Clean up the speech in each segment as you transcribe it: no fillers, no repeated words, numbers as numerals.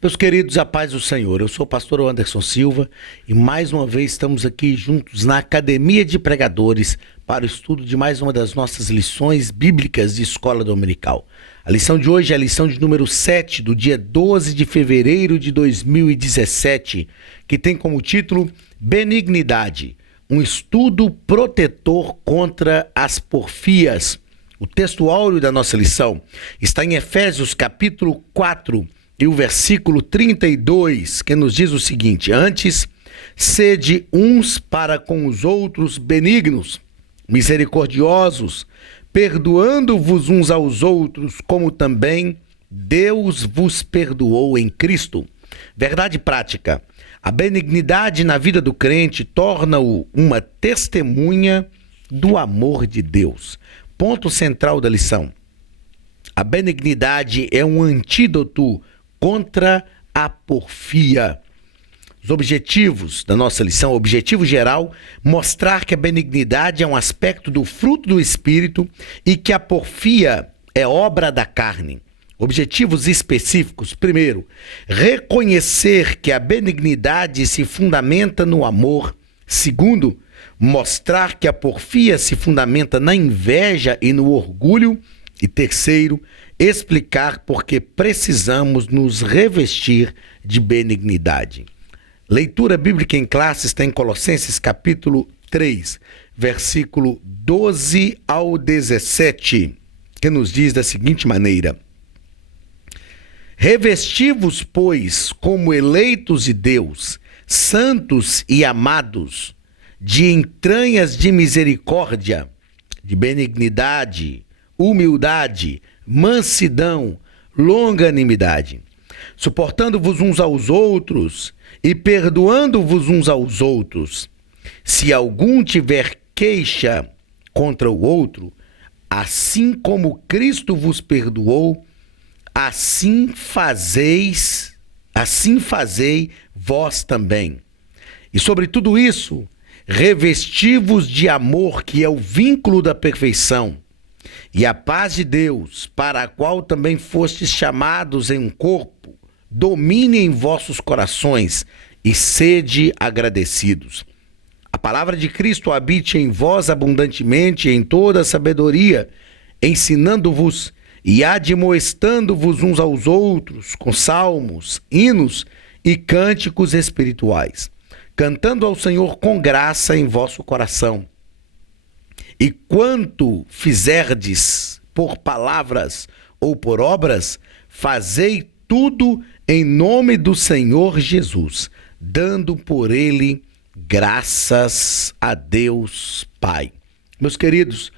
Meus queridos, a paz do Senhor. Eu sou o pastor Anderson Silva e mais uma vez estamos aqui juntos na Academia de Pregadores para o estudo de mais uma das nossas lições bíblicas de escola dominical. A lição de hoje é a lição de número 7 do dia 12 de fevereiro de 2017, que tem como título Benignidade, um estudo protetor contra as porfias. O texto áureo da nossa lição está em Efésios capítulo 4, e o versículo 32, que nos diz o seguinte: Antes, sede uns para com os outros benignos, misericordiosos, perdoando-vos uns aos outros, como também Deus vos perdoou em Cristo. Verdade prática: a benignidade na vida do crente torna-o uma testemunha do amor de Deus. Ponto central da lição: a benignidade é um antídoto contra a porfia. Os objetivos da nossa lição, objetivo geral, mostrar que a benignidade é um aspecto do fruto do Espírito e que a porfia é obra da carne. Objetivos específicos: primeiro, reconhecer que a benignidade se fundamenta no amor. Segundo, mostrar que a porfia se fundamenta na inveja e no orgulho. E terceiro, explicar por que precisamos nos revestir de benignidade. Leitura bíblica em classe está em Colossenses capítulo 3, versículo 12 ao 17, que nos diz da seguinte maneira: Revesti-vos, pois, como eleitos de Deus, santos e amados, de entranhas de misericórdia, de benignidade, humildade, mansidão, longanimidade, suportando-vos uns aos outros e perdoando-vos uns aos outros. Se algum tiver queixa contra o outro, assim como Cristo vos perdoou, assim fazei vós também. E sobre tudo isso, revesti-vos de amor, que é o vínculo da perfeição, e a paz de Deus, para a qual também fostes chamados em um corpo, domine em vossos corações e sede agradecidos. A palavra de Cristo habite em vós abundantemente em toda a sabedoria, ensinando-vos e admoestando-vos uns aos outros com salmos, hinos e cânticos espirituais, cantando ao Senhor com graça em vosso coração. E quanto fizerdes por palavras ou por obras, fazei tudo em nome do Senhor Jesus, dando por ele graças a Deus Pai. Meus queridos,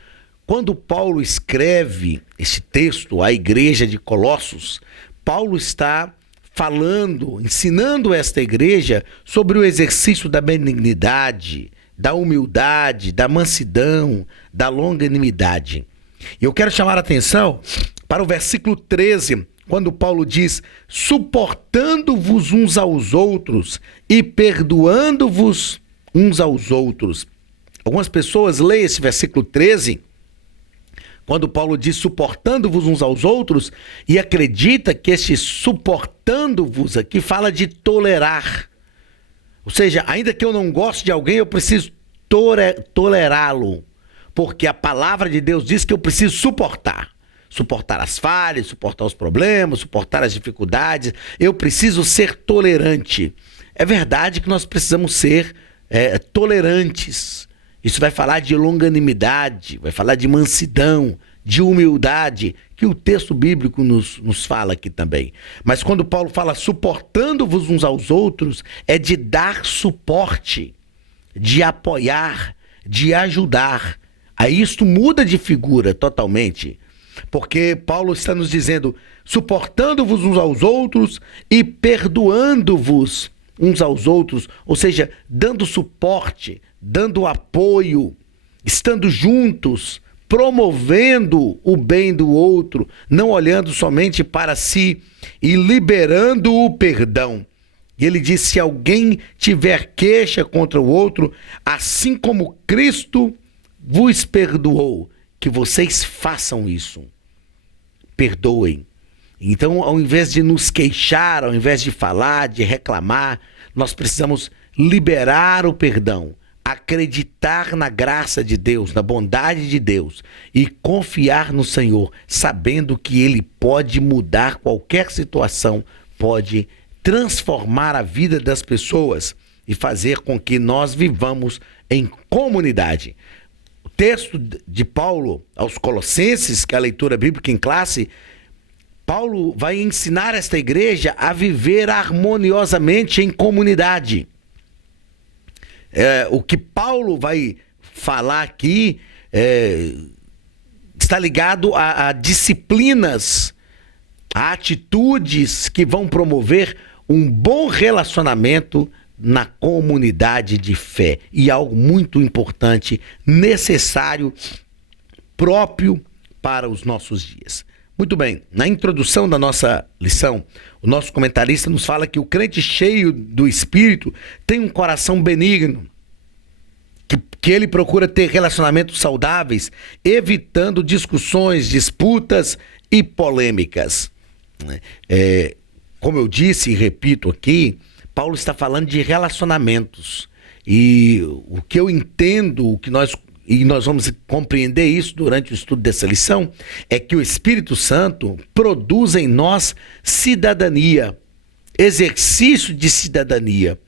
quando Paulo escreve esse texto à igreja de Colossos, Paulo está falando, ensinando esta igreja sobre o exercício da benignidade, da humildade, da mansidão, da longanimidade. E eu quero chamar a atenção para o versículo 13, quando Paulo diz: suportando-vos uns aos outros e perdoando-vos uns aos outros. Algumas pessoas leem esse versículo 13, quando Paulo diz suportando-vos uns aos outros, e acredita que esse suportando-vos aqui fala de tolerar. Ou seja, ainda que eu não goste de alguém, eu preciso tolerá-lo. Porque a palavra de Deus diz que eu preciso suportar. Suportar as falhas, suportar os problemas, suportar as dificuldades. Eu preciso ser tolerante. É verdade que nós precisamos ser tolerantes. Isso vai falar de longanimidade, vai falar de mansidão, de humildade, que o texto bíblico nos fala aqui também. Mas quando Paulo fala suportando-vos uns aos outros, é de dar suporte, de apoiar, de ajudar. Aí isto muda de figura totalmente, porque Paulo está nos dizendo suportando-vos uns aos outros e perdoando-vos uns aos outros, ou seja, dando suporte, dando apoio, estando juntos, promovendo o bem do outro, não olhando somente para si e liberando o perdão. E ele diz: se alguém tiver queixa contra o outro, assim como Cristo vos perdoou, que vocês façam isso. Perdoem. Então, ao invés de nos queixar, ao invés de falar, de reclamar, nós precisamos liberar o perdão, acreditar na graça de Deus, na bondade de Deus e confiar no Senhor, sabendo que Ele pode mudar qualquer situação, pode transformar a vida das pessoas e fazer com que nós vivamos em comunidade. O texto de Paulo aos Colossenses, que é a leitura bíblica em classe, Paulo vai ensinar esta igreja a viver harmoniosamente em comunidade. O que Paulo vai falar aqui está ligado a disciplinas, a atitudes que vão promover um bom relacionamento na comunidade de fé. E algo muito importante, necessário, próprio para os nossos dias. Muito bem, na introdução da nossa lição, o nosso comentarista nos fala que o crente cheio do Espírito tem um coração benigno, que ele procura ter relacionamentos saudáveis, evitando discussões, disputas e polêmicas. Como eu disse e repito aqui, Paulo está falando de relacionamentos. E o que eu entendo, e nós vamos compreender isso durante o estudo dessa lição, é que o Espírito Santo produz em nós cidadania, exercício de cidadania.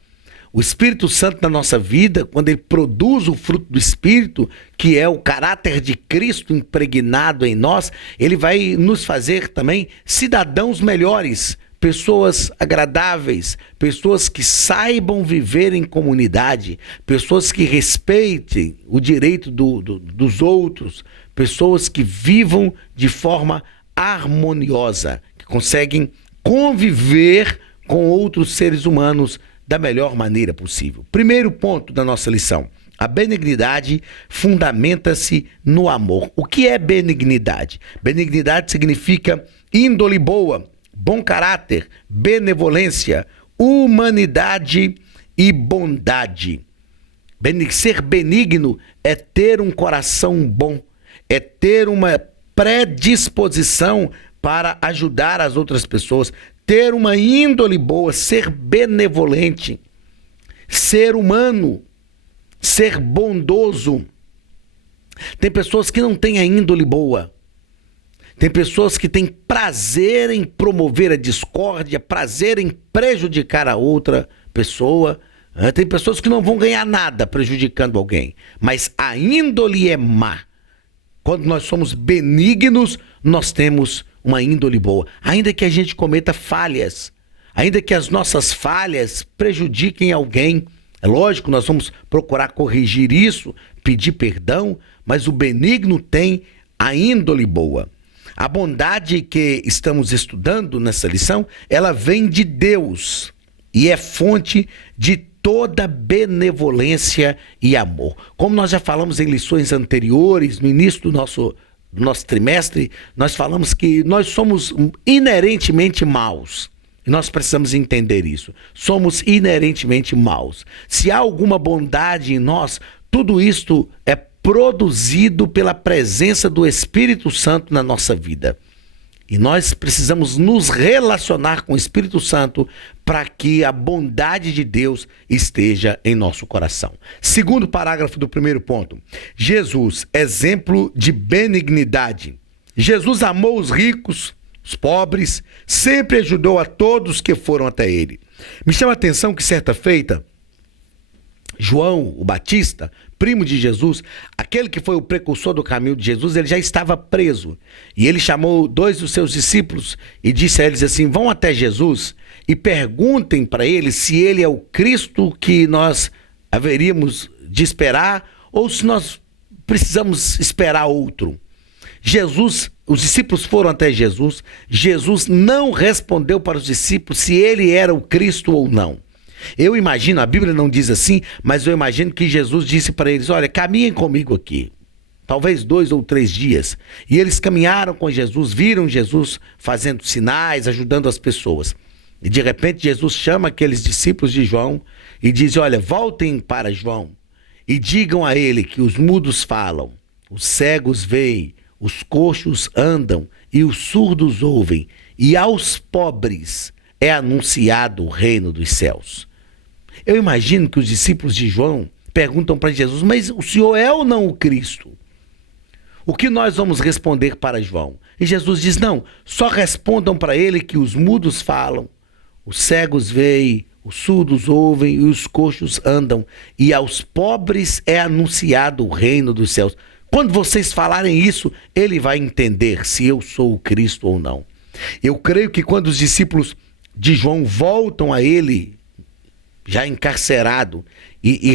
O Espírito Santo na nossa vida, quando ele produz o fruto do Espírito, que é o caráter de Cristo impregnado em nós, ele vai nos fazer também cidadãos melhores, pessoas agradáveis, pessoas que saibam viver em comunidade, pessoas que respeitem o direito dos outros, pessoas que vivam de forma harmoniosa, que conseguem conviver com outros seres humanos da melhor maneira possível. Primeiro ponto da nossa lição: a benignidade fundamenta-se no amor. O que é benignidade? Benignidade significa índole boa, bom caráter, benevolência, humanidade e bondade. Ser benigno é ter um coração bom, é ter uma predisposição para ajudar as outras pessoas, ter uma índole boa, ser benevolente, ser humano, ser bondoso. Tem pessoas que não têm a índole boa. Tem pessoas que têm prazer em promover a discórdia, prazer em prejudicar a outra pessoa. Tem pessoas que não vão ganhar nada prejudicando alguém, mas a índole é má. Quando nós somos benignos, nós temos uma índole boa. Ainda que a gente cometa falhas, ainda que as nossas falhas prejudiquem alguém, é lógico, nós vamos procurar corrigir isso, pedir perdão, mas o benigno tem a índole boa. A bondade que estamos estudando nessa lição, ela vem de Deus e é fonte de toda benevolência e amor. Como nós já falamos em lições anteriores, no início do nosso trimestre, nós falamos que nós somos inerentemente maus. E nós precisamos entender isso. Somos inerentemente maus. Se há alguma bondade em nós, tudo isto é produzido pela presença do Espírito Santo na nossa vida. E nós precisamos nos relacionar com o Espírito Santo para que a bondade de Deus esteja em nosso coração. Segundo parágrafo do primeiro ponto. Jesus, exemplo de benignidade. Jesus amou os ricos, os pobres, sempre ajudou a todos que foram até ele. Me chama a atenção que certa feita, João, o Batista, primo de Jesus, aquele que foi o precursor do caminho de Jesus, ele já estava preso. E ele chamou 2 dos seus discípulos e disse a eles assim: vão até Jesus e perguntem para ele se ele é o Cristo que nós haveríamos de esperar ou se nós precisamos esperar outro. Os discípulos foram até Jesus. Jesus não respondeu para os discípulos se ele era o Cristo ou não. Eu imagino, a Bíblia não diz assim, mas eu imagino que Jesus disse para eles: olha, caminhem comigo aqui, talvez 2 ou 3 dias. E eles caminharam com Jesus, viram Jesus fazendo sinais, ajudando as pessoas. E de repente Jesus chama aqueles discípulos de João e diz: olha, voltem para João e digam a ele que os mudos falam, os cegos veem, os coxos andam e os surdos ouvem, e aos pobres é anunciado o reino dos céus. Eu imagino que os discípulos de João perguntam para Jesus, mas o Senhor é ou não o Cristo? O que nós vamos responder para João? E Jesus diz, não, só respondam para ele que os mudos falam, os cegos veem, os surdos ouvem e os coxos andam, e aos pobres é anunciado o reino dos céus. Quando vocês falarem isso, ele vai entender se eu sou o Cristo ou não. Eu creio que quando os discípulos de João voltam a ele, já encarcerado, e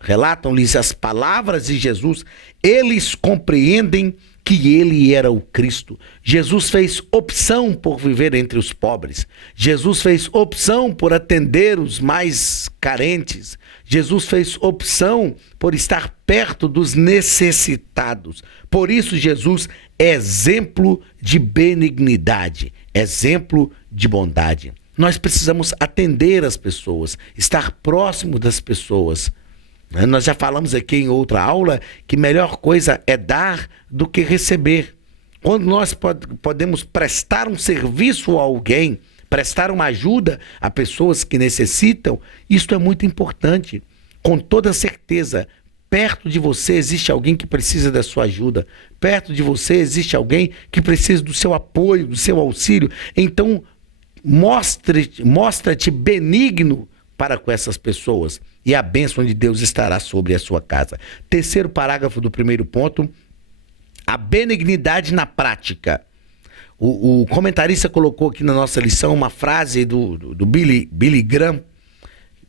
relatam-lhes as palavras de Jesus, eles compreendem que ele era o Cristo. Jesus fez opção por viver entre os pobres. Jesus fez opção por atender os mais carentes. Jesus fez opção por estar perto dos necessitados. Por isso, Jesus é exemplo de benignidade, exemplo de bondade. Nós precisamos atender as pessoas, estar próximo das pessoas. Nós já falamos aqui em outra aula que melhor coisa é dar do que receber. Quando nós podemos prestar um serviço a alguém, prestar uma ajuda a pessoas que necessitam, isso é muito importante. Com toda certeza, perto de você existe alguém que precisa da sua ajuda. Perto de você existe alguém que precisa do seu apoio, do seu auxílio. Então, mostra-te benigno para com essas pessoas e a bênção de Deus estará sobre a sua casa. Terceiro parágrafo do primeiro ponto, a benignidade na prática. O comentarista colocou aqui na nossa lição uma frase do Billy Graham,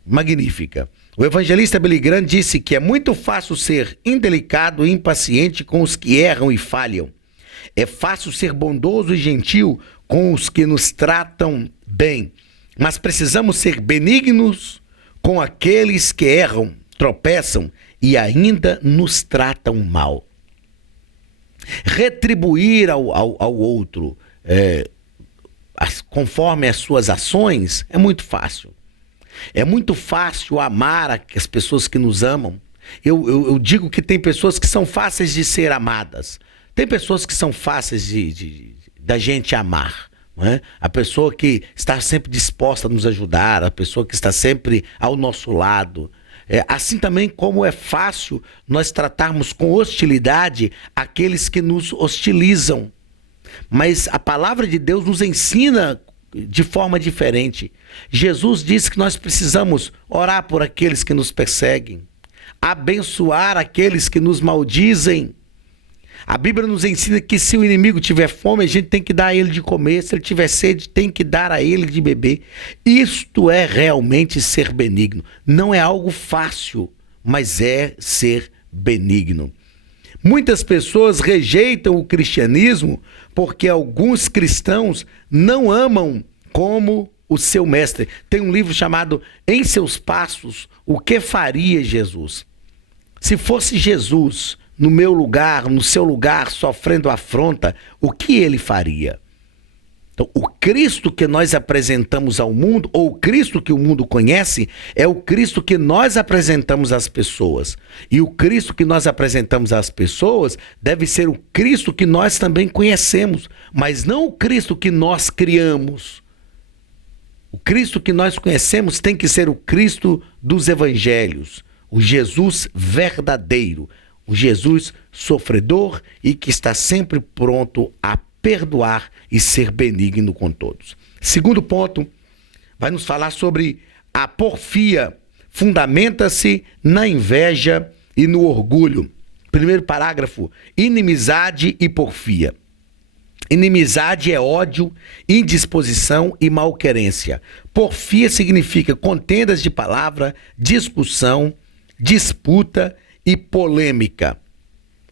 magnífica. O evangelista Billy Graham disse que é muito fácil ser indelicado e impaciente com os que erram e falham. É fácil ser bondoso e gentil com os que nos tratam bem, mas precisamos ser benignos com aqueles que erram, tropeçam e ainda nos tratam mal. Retribuir ao outro conforme as suas ações é muito fácil. É muito fácil amar as pessoas que nos amam. Eu digo que tem pessoas que são fáceis de ser amadas. Tem pessoas que são fáceis da gente amar. Não é? A pessoa que está sempre disposta a nos ajudar, a pessoa que está sempre ao nosso lado. Assim também como é fácil nós tratarmos com hostilidade aqueles que nos hostilizam. Mas a palavra de Deus nos ensina de forma diferente. Jesus disse que nós precisamos orar por aqueles que nos perseguem, abençoar aqueles que nos maldizem. A Bíblia nos ensina que se o inimigo tiver fome, a gente tem que dar a ele de comer. Se ele tiver sede, tem que dar a ele de beber. Isto é realmente ser benigno. Não é algo fácil, mas é ser benigno. Muitas pessoas rejeitam o cristianismo porque alguns cristãos não amam como o seu mestre. Tem um livro chamado Em Seus Passos, O que Faria Jesus? Se fosse Jesus no meu lugar, no seu lugar, sofrendo afronta, o que ele faria? Então, o Cristo que nós apresentamos ao mundo, ou o Cristo que o mundo conhece, é o Cristo que nós apresentamos às pessoas. E o Cristo que nós apresentamos às pessoas deve ser o Cristo que nós também conhecemos, mas não o Cristo que nós criamos. O Cristo que nós conhecemos tem que ser o Cristo dos evangelhos, o Jesus verdadeiro, o Jesus sofredor e que está sempre pronto a perdoar e ser benigno com todos. Segundo ponto, vai nos falar sobre a porfia. Fundamenta-se na inveja e no orgulho. Primeiro parágrafo, inimizade e porfia. Inimizade é ódio, indisposição e malquerência. Porfia significa contendas de palavra, discussão, disputa e polêmica.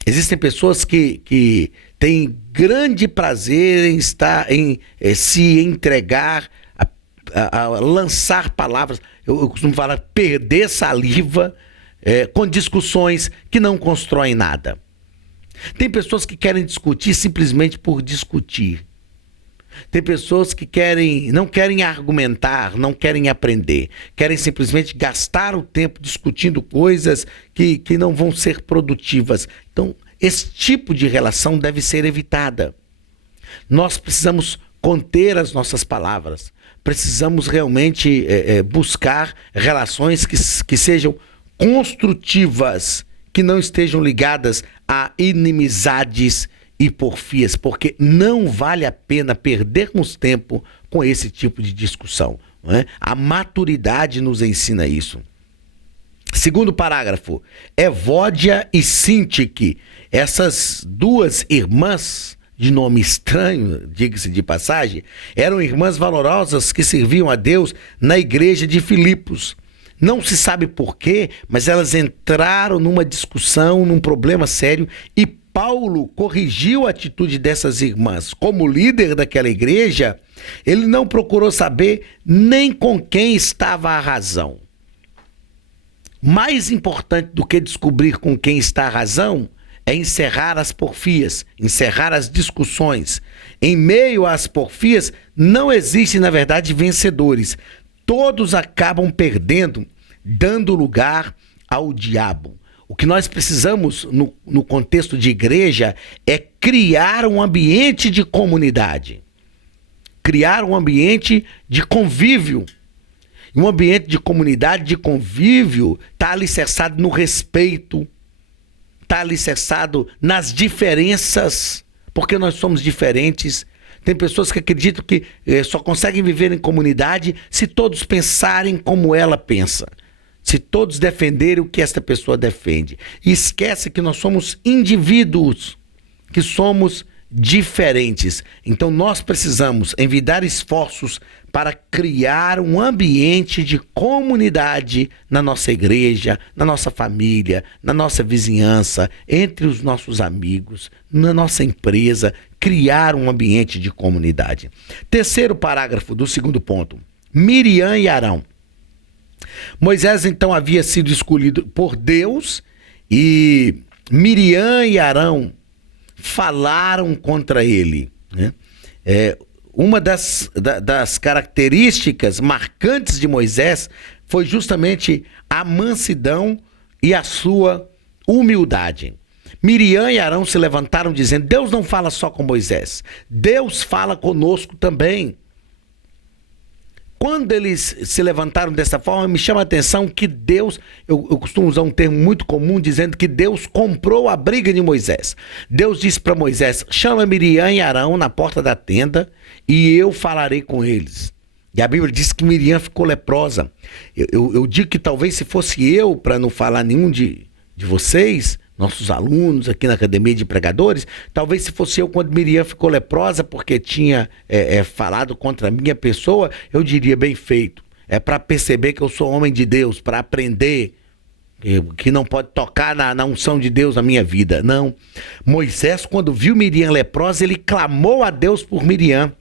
Existem pessoas que têm grande prazer em se entregar a lançar palavras. Eu costumo falar perder saliva com discussões que não constroem nada. Tem pessoas que querem discutir simplesmente por discutir. Tem pessoas que não querem argumentar, não querem aprender. Querem simplesmente gastar o tempo discutindo coisas que não vão ser produtivas. Então, esse tipo de relação deve ser evitada. Nós precisamos conter as nossas palavras. Precisamos realmente buscar relações que sejam construtivas, que não estejam ligadas a inimizades e porfias, porque não vale a pena perdermos tempo com esse tipo de discussão, não é? A maturidade nos ensina isso. Segundo parágrafo, Evódia e Sintique, essas duas irmãs de nome estranho, diga-se de passagem, eram irmãs valorosas que serviam a Deus na igreja de Filipos. Não se sabe porquê, mas elas entraram numa discussão, num problema sério, e Paulo corrigiu a atitude dessas irmãs. Como líder daquela igreja, ele não procurou saber nem com quem estava a razão. Mais importante do que descobrir com quem está a razão é encerrar as porfias, encerrar as discussões. Em meio às porfias, não existem, na verdade, vencedores. Todos acabam perdendo, dando lugar ao diabo. O que nós precisamos, no contexto de igreja, é criar um ambiente de comunidade. Criar um ambiente de convívio. Um ambiente de comunidade, de convívio, está alicerçado no respeito, está alicerçado nas diferenças, porque nós somos diferentes. Tem pessoas que acreditam que só conseguem viver em comunidade se todos pensarem como ela pensa. Se todos defenderem o que esta pessoa defende. E esquece que nós somos indivíduos, que somos diferentes. Então nós precisamos envidar esforços para criar um ambiente de comunidade na nossa igreja, na nossa família, na nossa vizinhança, entre os nossos amigos, na nossa empresa, criar um ambiente de comunidade. Terceiro parágrafo do segundo ponto, Miriam e Arão. Moisés então havia sido escolhido por Deus e Miriam e Arão falaram contra ele, né? Uma das características marcantes de Moisés foi justamente a mansidão e a sua humildade. Miriam e Arão se levantaram dizendo: Deus não fala só com Moisés, Deus fala conosco também. Quando eles se levantaram dessa forma, me chama a atenção que Deus, eu costumo usar um termo muito comum, dizendo que Deus comprou a briga de Moisés. Deus disse para Moisés: chama Miriam e Arão na porta da tenda e eu falarei com eles. E a Bíblia diz que Miriam ficou leprosa. Eu digo que talvez se fosse eu, para não falar nenhum de vocês, nossos alunos aqui na Academia de Pregadores, talvez se fosse eu quando Miriam ficou leprosa porque tinha falado contra a minha pessoa, eu diria: bem feito. É para perceber que eu sou homem de Deus, para aprender que não pode tocar na unção de Deus na minha vida. Não. Moisés, quando viu Miriam leprosa, ele clamou a Deus por Miriam.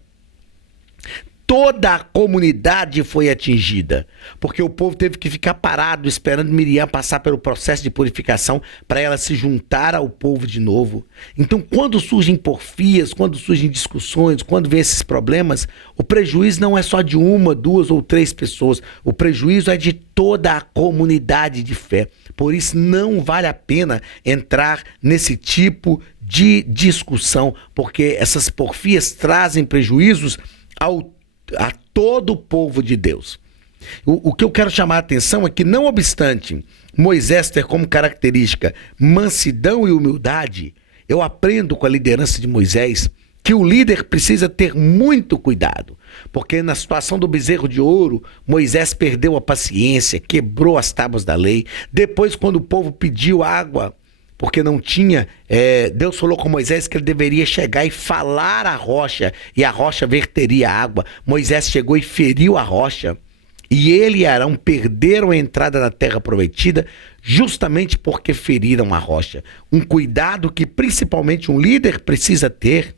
Toda a comunidade foi atingida, porque o povo teve que ficar parado esperando Miriam passar pelo processo de purificação para ela se juntar ao povo de novo. Então, quando surgem porfias, quando surgem discussões, quando vem esses problemas, o prejuízo não é só de uma, duas ou três pessoas, o prejuízo é de toda a comunidade de fé. Por isso, não vale a pena entrar nesse tipo de discussão, porque essas porfias trazem prejuízos a todo o povo de Deus. O que eu quero chamar a atenção é que, não obstante Moisés ter como característica mansidão e humildade, eu aprendo com a liderança de Moisés que o líder precisa ter muito cuidado, porque na situação do bezerro de ouro, Moisés perdeu a paciência, quebrou as tábuas da lei. Depois, quando o povo pediu água, porque não tinha, Deus falou com Moisés que ele deveria chegar e falar à rocha, e a rocha verteria água. Moisés chegou e feriu a rocha, e ele e Arão perderam a entrada na terra prometida, justamente porque feriram a rocha. Um cuidado que principalmente um líder precisa ter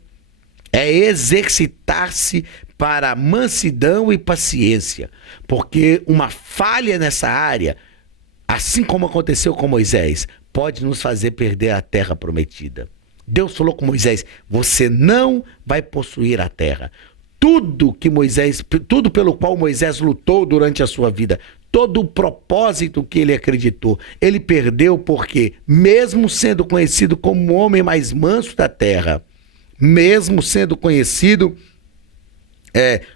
é exercitar-se para mansidão e paciência, porque uma falha nessa área, assim como aconteceu com Moisés, pode nos fazer perder a terra prometida. Deus falou com Moisés: você não vai possuir a terra. Tudo pelo qual Moisés lutou durante a sua vida, todo o propósito que ele acreditou, ele perdeu porque, mesmo sendo conhecido como o homem mais manso da terra, mesmo sendo conhecido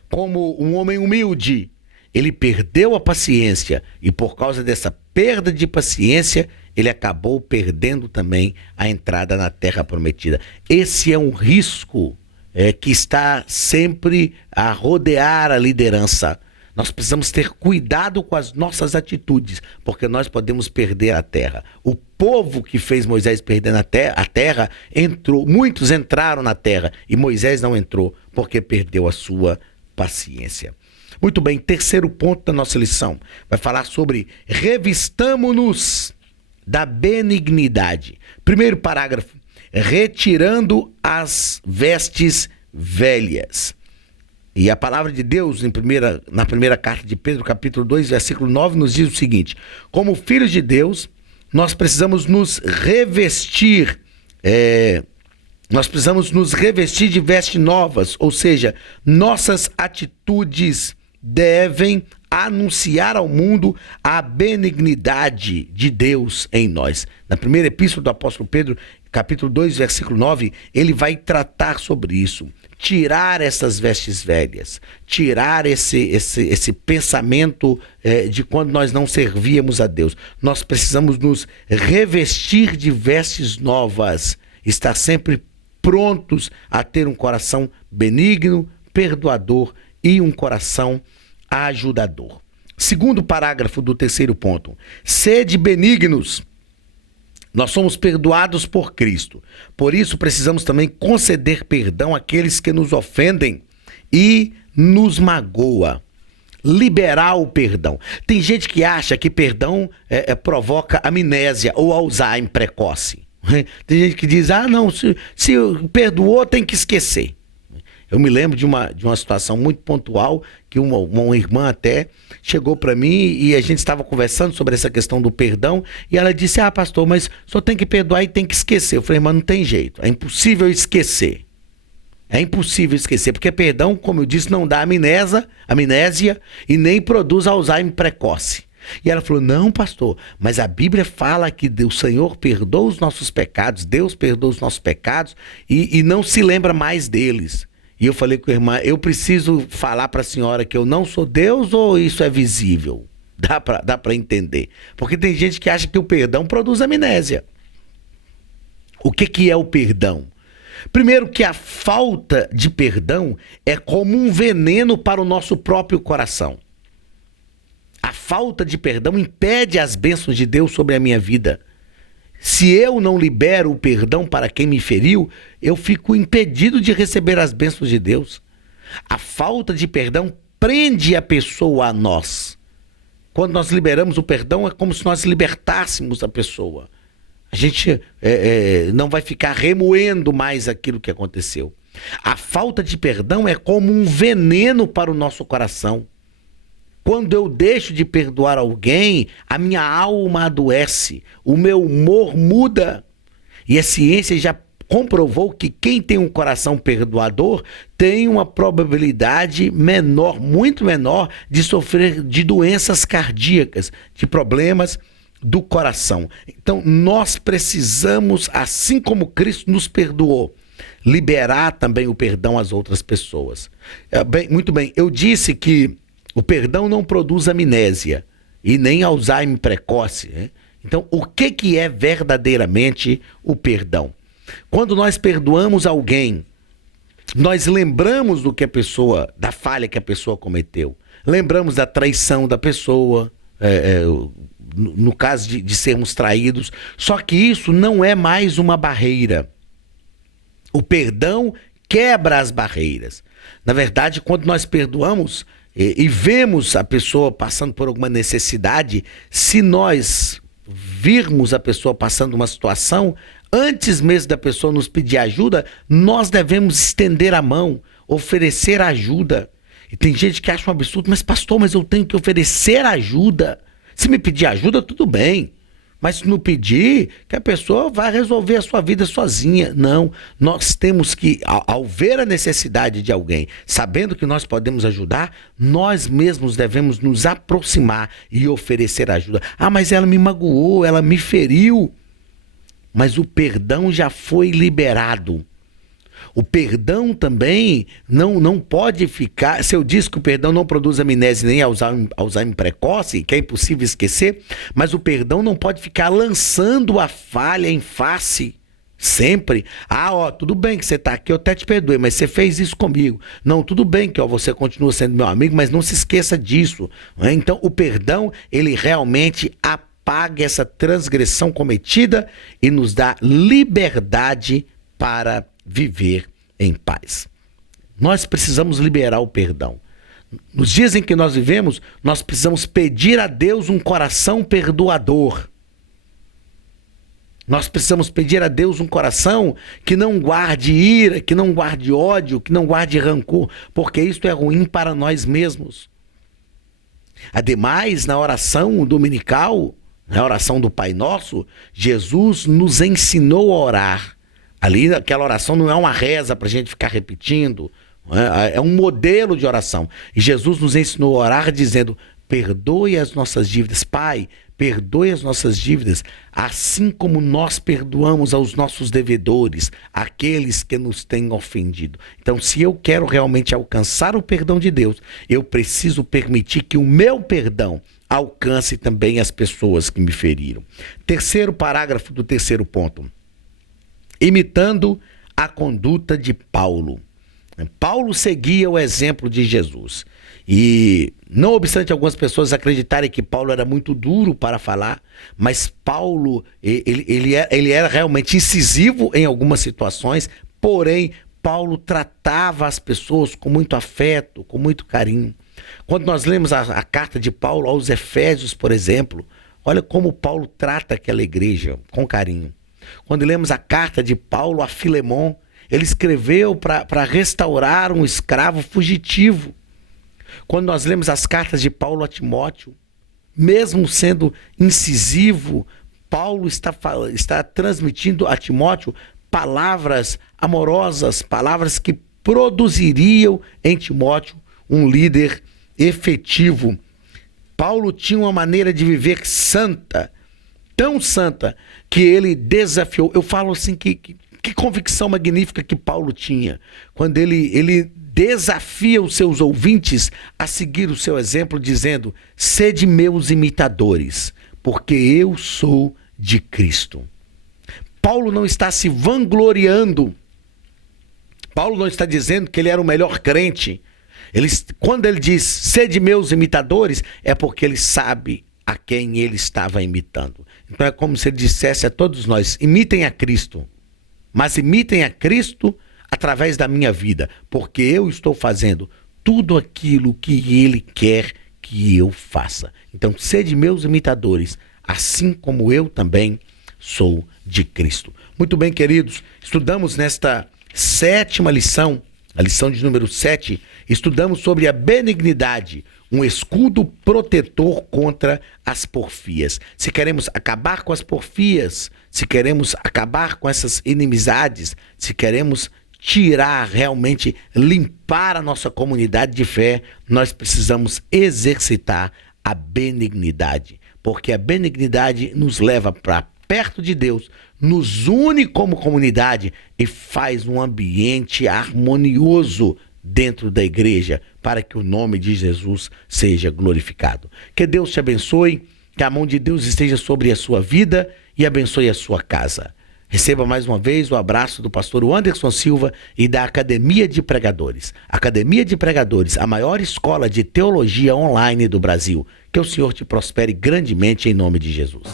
como um homem humilde, ele perdeu a paciência e por causa dessa perda de paciência, ele acabou perdendo também a entrada na terra prometida. Esse é um risco que está sempre a rodear a liderança. Nós precisamos ter cuidado com as nossas atitudes, porque nós podemos perder a terra. O povo que fez Moisés perder a terra entrou, muitos entraram na terra e Moisés não entrou porque perdeu a sua paciência. Muito bem, terceiro ponto da nossa lição. Vai falar sobre revistamo-nos da benignidade. Primeiro parágrafo, retirando as vestes velhas. E a palavra de Deus, na primeira carta de Pedro, capítulo 2, versículo 9, nos diz o seguinte: como filhos de Deus, nós precisamos nos revestir, de vestes novas, ou seja, nossas atitudes devem anunciar ao mundo a benignidade de Deus em nós. Na primeira epístola do apóstolo Pedro, capítulo 2, versículo 9, ele vai tratar sobre isso. Tirar essas vestes velhas, tirar esse pensamento de quando nós não servíamos a Deus. Nós precisamos nos revestir de vestes novas, estar sempre prontos a ter um coração benigno, perdoador e um coração ajudador. Segundo parágrafo do terceiro ponto, sede benignos. Nós somos perdoados por Cristo. Por isso precisamos também conceder perdão àqueles que nos ofendem e nos magoa. Liberar o perdão. Tem gente que acha que perdão provoca amnésia ou Alzheimer precoce. Tem gente que diz, não, se perdoou tem que esquecer. Eu me lembro de uma situação muito pontual que uma irmã até chegou para mim e a gente estava conversando sobre essa questão do perdão e ela disse, pastor, mas só tem que perdoar e tem que esquecer. Eu falei, irmã, não tem jeito, é impossível esquecer. É impossível esquecer, porque perdão, como eu disse, não dá amnésia e nem produz Alzheimer precoce. E ela falou, não, pastor, mas a Bíblia fala que o Senhor perdoa os nossos pecados, Deus perdoa os nossos pecados e não se lembra mais deles. E eu falei com a irmã, eu preciso falar para a senhora que eu não sou Deus ou isso é visível? Dá para entender. Porque tem gente que acha que o perdão produz amnésia. O que é o perdão? Primeiro que a falta de perdão é como um veneno para o nosso próprio coração. A falta de perdão impede as bênçãos de Deus sobre a minha vida. Se eu não libero o perdão para quem me feriu, eu fico impedido de receber as bênçãos de Deus. A falta de perdão prende a pessoa a nós. Quando nós liberamos o perdão, é como se nós libertássemos a pessoa. A gente não vai ficar remoendo mais aquilo que aconteceu. A falta de perdão é como um veneno para o nosso coração. Quando eu deixo de perdoar alguém, a minha alma adoece, o meu humor muda. E a ciência já comprovou que quem tem um coração perdoador tem uma probabilidade menor, muito menor, de sofrer de doenças cardíacas, de problemas do coração. Então, nós precisamos, assim como Cristo nos perdoou, liberar também o perdão às outras pessoas. Muito bem, eu disse que o perdão não produz amnésia e nem Alzheimer precoce, né? Então, o que é verdadeiramente o perdão? Quando nós perdoamos alguém, nós lembramos da falha que a pessoa cometeu. Lembramos da traição da pessoa, no caso de sermos traídos. Só que isso não é mais uma barreira. O perdão quebra as barreiras. Na verdade, quando nós perdoamos e vemos a pessoa passando por alguma necessidade, se nós virmos a pessoa passando uma situação, antes mesmo da pessoa nos pedir ajuda, nós devemos estender a mão, oferecer ajuda. E tem gente que acha um absurdo, mas pastor, eu tenho que oferecer ajuda. Se me pedir ajuda, tudo bem. Mas se não pedir, que a pessoa vai resolver a sua vida sozinha. Não, nós temos que, ao ver a necessidade de alguém, sabendo que nós podemos ajudar, nós mesmos devemos nos aproximar e oferecer ajuda. Mas ela me magoou, ela me feriu. Mas o perdão já foi liberado. O perdão também não pode ficar... Se eu disse que o perdão não produz amnésia nem Alzheimer precoce, que é impossível esquecer, mas o perdão não pode ficar lançando a falha em face sempre. Tudo bem que você está aqui, eu até te perdoei, mas você fez isso comigo. Não, tudo bem que você continua sendo meu amigo, mas não se esqueça disso. Né? Então, o perdão, ele realmente apaga essa transgressão cometida e nos dá liberdade para viver em paz. Nós precisamos liberar o perdão. Nos dias em que nós vivemos, nós precisamos pedir a Deus um coração perdoador. Nós precisamos pedir a Deus um coração que não guarde ira, que não guarde ódio, que não guarde rancor, porque isso é ruim para nós mesmos. Ademais, na oração dominical, na oração do Pai Nosso, Jesus nos ensinou a orar. Ali, aquela oração não é uma reza para a gente ficar repetindo, é um modelo de oração. E Jesus nos ensinou a orar dizendo: perdoe as nossas dívidas. Pai, perdoe as nossas dívidas, assim como nós perdoamos aos nossos devedores, aqueles que nos têm ofendido. Então, se eu quero realmente alcançar o perdão de Deus, eu preciso permitir que o meu perdão alcance também as pessoas que me feriram. Terceiro parágrafo do terceiro ponto. Imitando a conduta de Paulo. Paulo seguia o exemplo de Jesus. E, não obstante algumas pessoas acreditarem que Paulo era muito duro para falar, mas Paulo, ele era realmente incisivo em algumas situações, porém, Paulo tratava as pessoas com muito afeto, com muito carinho. Quando nós lemos a carta de Paulo aos Efésios, por exemplo, olha como Paulo trata aquela igreja com carinho. Quando lemos a carta de Paulo a Filemon, ele escreveu para restaurar um escravo fugitivo. Quando nós lemos as cartas de Paulo a Timóteo, mesmo sendo incisivo, Paulo está transmitindo a Timóteo palavras amorosas, palavras que produziriam em Timóteo um líder efetivo. Paulo tinha uma maneira de viver santa, tão santa, que ele desafiou. Eu falo assim, que convicção magnífica que Paulo tinha, quando ele desafia os seus ouvintes a seguir o seu exemplo, dizendo: sede meus imitadores, porque eu sou de Cristo. Paulo não está se vangloriando. Paulo não está dizendo que ele era o melhor crente. Quando ele diz sede meus imitadores, é porque ele sabe a quem ele estava imitando. Então é como se ele dissesse a todos nós: imitem a Cristo, mas imitem a Cristo através da minha vida, porque eu estou fazendo tudo aquilo que ele quer que eu faça. Então, sede meus imitadores, assim como eu também sou de Cristo. Muito bem, queridos, estudamos nesta sétima lição, a lição de número 7, estudamos sobre a benignidade, um escudo protetor contra as porfias. Se queremos acabar com as porfias, se queremos acabar com essas inimizades, se queremos tirar, realmente limpar a nossa comunidade de fé, nós precisamos exercitar a benignidade, porque a benignidade nos leva para perto de Deus, nos une como comunidade e faz um ambiente harmonioso dentro da igreja, para que o nome de Jesus seja glorificado. Que Deus te abençoe, que a mão de Deus esteja sobre a sua vida e abençoe a sua casa. Receba mais uma vez o abraço do pastor Anderson Silva e da Academia de Pregadores. Academia de Pregadores, a maior escola de teologia online do Brasil. Que o Senhor te prospere grandemente em nome de Jesus.